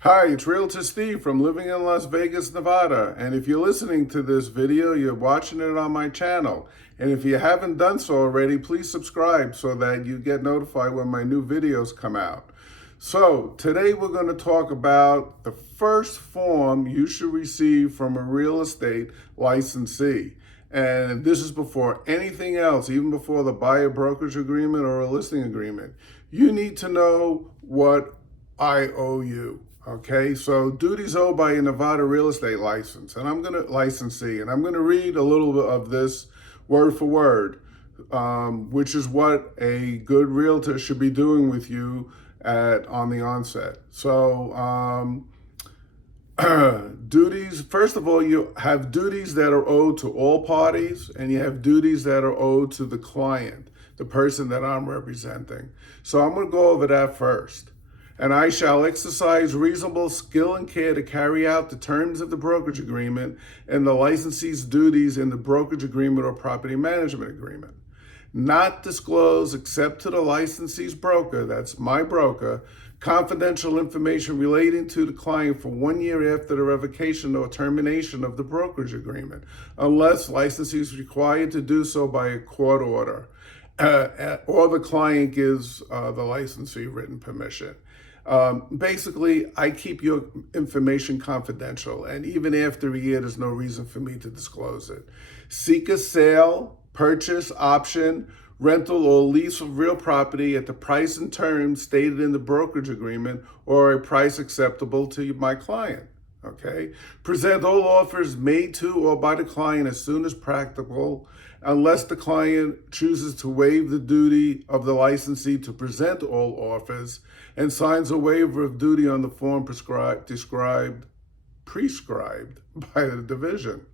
Hi, it's Realtor Steve from Living in Las Vegas, Nevada. And if you're listening to this video, you're watching it on my channel. And if you haven't done so already, please subscribe so that you get notified when my new videos come out. So today we're going to talk about the first form you should receive from a real estate licensee. And this is before anything else, even before the buyer brokerage agreement or a listing agreement. You need to know what I owe you. Okay, so duties owed by a Nevada real estate license, and I'm gonna licensee, and I'm gonna read a little bit of this word for word, which is what a good realtor should be doing with you on the onset. So duties, first of all, you have duties that are owed to all parties, and you have duties that are owed to the client, the person that I'm representing. So I'm going to go over that first. And I shall exercise reasonable skill and care to carry out the terms of the brokerage agreement and the licensee's duties in the brokerage agreement or property management agreement. Not disclose except to the licensee's broker, that's my broker, confidential information relating to the client for 1 year after the revocation or termination of the brokerage agreement, unless licensee is required to do so by a court order, or the client gives the licensee written permission. Basically, I keep your information confidential, and even after a year, there's no reason for me to disclose it. Seek a sale, purchase, option, rental, or lease of real property at the price and terms stated in the brokerage agreement or a price acceptable to my client. Okay. Present all offers made to or by the client as soon as practical, unless the client chooses to waive the duty of the licensee to present all offers and signs a waiver of duty on the form prescribed by the division.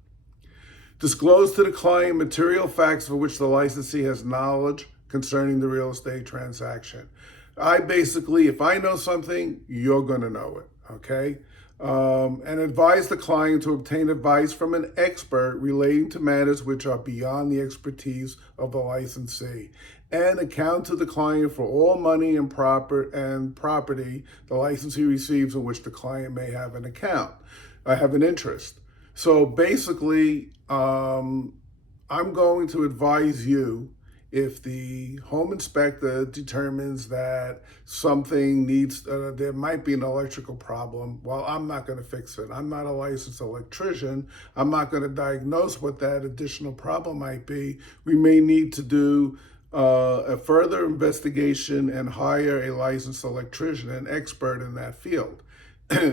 Disclose to the client material facts for which the licensee has knowledge concerning the real estate transaction. If I know something, you're going to know it, okay? And advise the client to obtain advice from an expert relating to matters which are beyond the expertise of the licensee, and account to the client for all money and property the licensee receives in which the client may have an interest. So basically, I'm going to advise you if the home inspector determines that something there might be an electrical problem. Well, I'm not going to fix it. I'm not a licensed electrician. I'm not going to diagnose what that additional problem might be. We may need to do a further investigation and hire a licensed electrician, an expert in that field.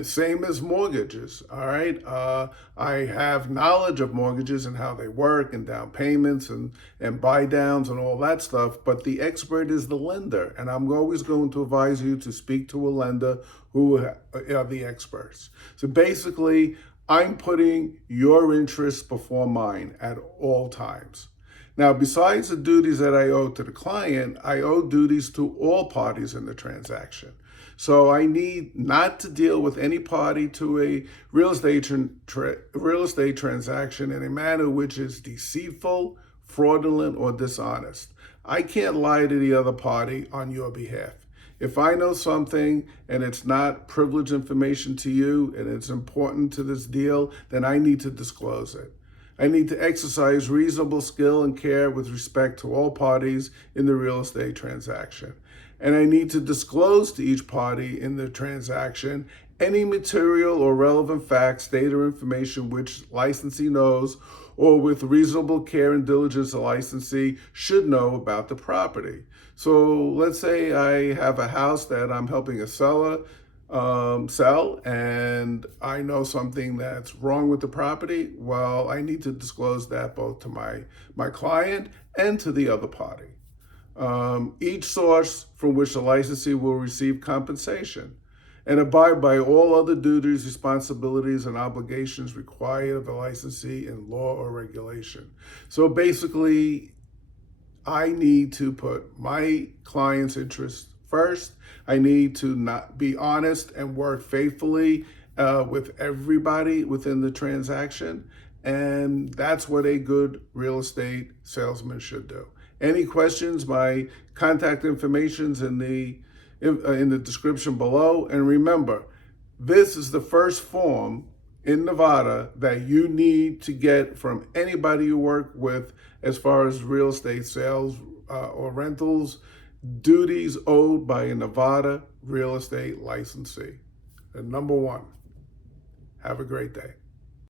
Same as mortgages, all right? I have knowledge of mortgages and how they work and down payments and buy downs and all that stuff, but the expert is the lender, and I'm always going to advise you to speak to a lender who are the experts. So basically, I'm putting your interests before mine at all times. Now, besides the duties that I owe to the client, I owe duties to all parties in the transaction. So I need not to deal with any party to a real estate transaction in a manner which is deceitful, fraudulent, or dishonest. I can't lie to the other party on your behalf. If I know something and it's not privileged information to you and it's important to this deal, then I need to disclose it. I need to exercise reasonable skill and care with respect to all parties in the real estate transaction. And I need to disclose to each party in the transaction any material or relevant facts, data, or information which licensee knows or with reasonable care and diligence the licensee should know about the property. So let's say I have a house that I'm helping a seller sell, and I know something that's wrong with the property. Well, I need to disclose that both to my client and to the other party. Each source from which the licensee will receive compensation, and abide by all other duties, responsibilities, and obligations required of the licensee in law or regulation. So basically, I need to put my client's interests first. I need to not be honest and work faithfully with everybody within the transaction. And that's what a good real estate salesman should do. Any questions? My contact information's in the description below. And remember, This is the first form in Nevada that you need to get from anybody you work with as far as real estate sales or rentals, duties owed by a Nevada real estate licensee. And number one, have a great day.